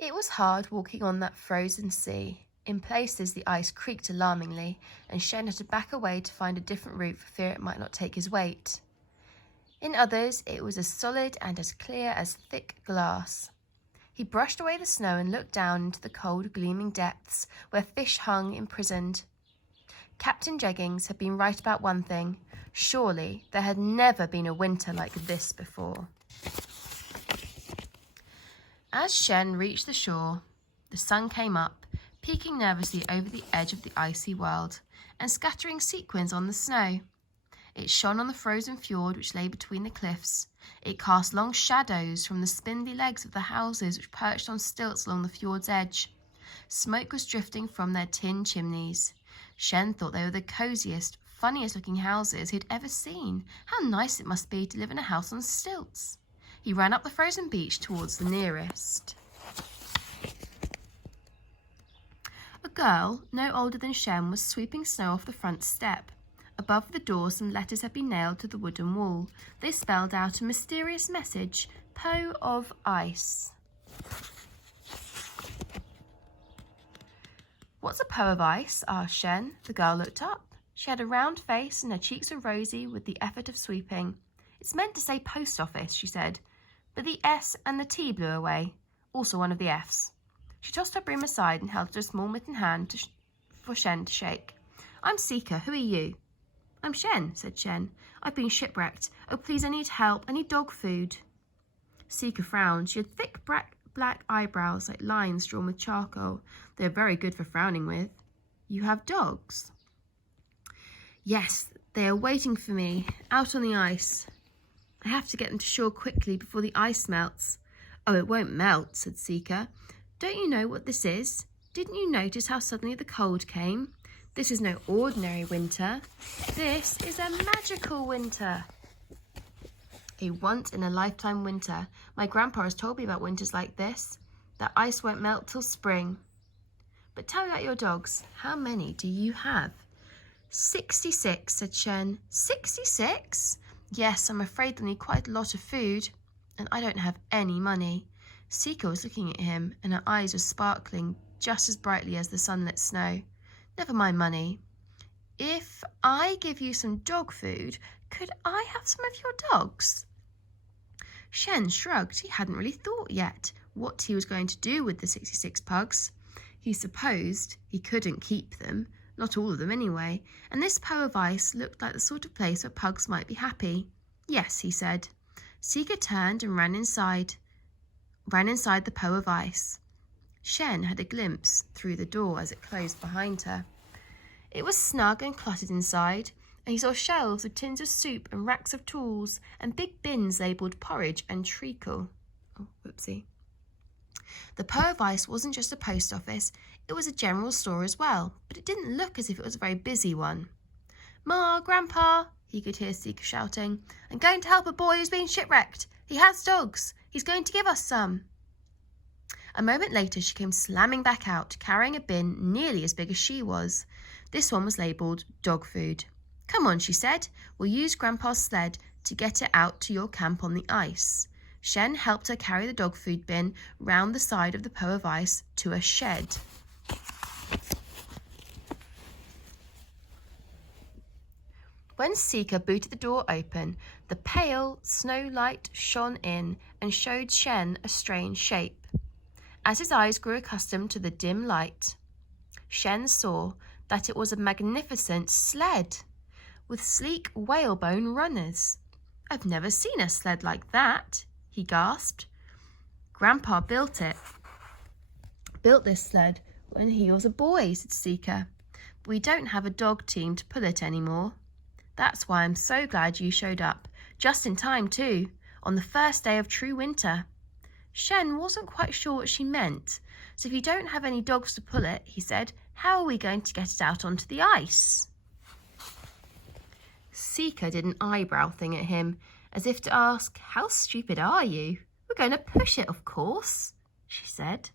It was hard walking on that frozen sea. In places, the ice creaked alarmingly, and Shen had to back away to find a different route for fear it might not take his weight. In others, it was as solid and as clear as thick glass. He brushed away the snow and looked down into the cold, gleaming depths where fish hung imprisoned. Captain Jeggings had been right about one thing. Surely there had never been a winter like this before. As Shen reached the shore, the sun came up, peeking nervously over the edge of the icy world and scattering sequins on the snow. It shone on the frozen fjord which lay between the cliffs. It cast long shadows from the spindly legs of the houses which perched on stilts along the fjord's edge. Smoke was drifting from their tin chimneys. Shen thought they were the cosiest, funniest-looking houses he'd ever seen. How nice it must be to live in a house on stilts. He ran up the frozen beach towards the nearest. A girl, no older than Shen, was sweeping snow off the front step. Above the door, some letters had been nailed to the wooden wall. They spelled out a mysterious message, "Po of Ice." "What's a po of ice?" asked Shen. The girl looked up. She had a round face and her cheeks were rosy with the effort of sweeping. "It's meant to say post office," she said, but the S and the T blew away, also one of the F's. She tossed her broom aside and held out a small mittened hand for Shen to shake. "I'm Seeker. Who are you?" "I'm Shen," said Shen. "I've been shipwrecked. Oh, please, I need help. I need dog food." Seeker frowned. She had thick black eyebrows like lines drawn with charcoal. They are very good for frowning with. "You have dogs?" "Yes, they are waiting for me, out on the ice. I have to get them to shore quickly before the ice melts." "Oh, it won't melt," said Seeker. "Don't you know what this is? Didn't you notice how suddenly the cold came? This is no ordinary winter. This is a magical winter. A once-in-a-lifetime winter. My grandpa has told me about winters like this. The ice won't melt till spring. But tell me about your dogs. How many do you have?" 66, said Shen. 66? Yes, I'm afraid they'll need quite a lot of food. And I don't have any money. Seeker was looking at him, and her eyes were sparkling just as brightly as the sunlit snow. "Never mind money. If I give you some dog food, could I have some of your dogs?" Shen shrugged. He hadn't really thought yet what he was going to do with the 66 pugs. He supposed he couldn't keep them, not all of them anyway, and this po of ice looked like the sort of place where pugs might be happy. "Yes," he said. Seeker turned and ran inside the po of ice. Shen had a glimpse through the door as it closed behind her. It was snug and cluttered inside, and he saw shelves with tins of soup and racks of tools and big bins labelled porridge and treacle. Oh, whoopsie. The po of ice wasn't just a post office, it was a general store as well, but it didn't look as if it was a very busy one. "Ma, Grandpa," he could hear Seeker shouting, "I'm going to help a boy who's been shipwrecked. He has dogs. He's going to give us some." A moment later, she came slamming back out, carrying a bin nearly as big as she was. This one was labelled dog food. "Come on," she said. "We'll use Grandpa's sled to get it out to your camp on the ice." Shen helped her carry the dog food bin round the side of the po of ice to a shed. When Seeker booted the door open, the pale snow light shone in and showed Shen a strange shape. As his eyes grew accustomed to the dim light, Shen saw that it was a magnificent sled with sleek whalebone runners. "I've never seen a sled like that," he gasped. "Grandpa built this sled when he was a boy," said Seeker. "But we don't have a dog team to pull it anymore. That's why I'm so glad you showed up, just in time too, on the first day of true winter." Shen wasn't quite sure what she meant. "So if you don't have any dogs to pull it," he said, "how are we going to get it out onto the ice?" Seeker did an eyebrow thing at him, as if to ask, "How stupid are you? We're going to push it, of course," she said.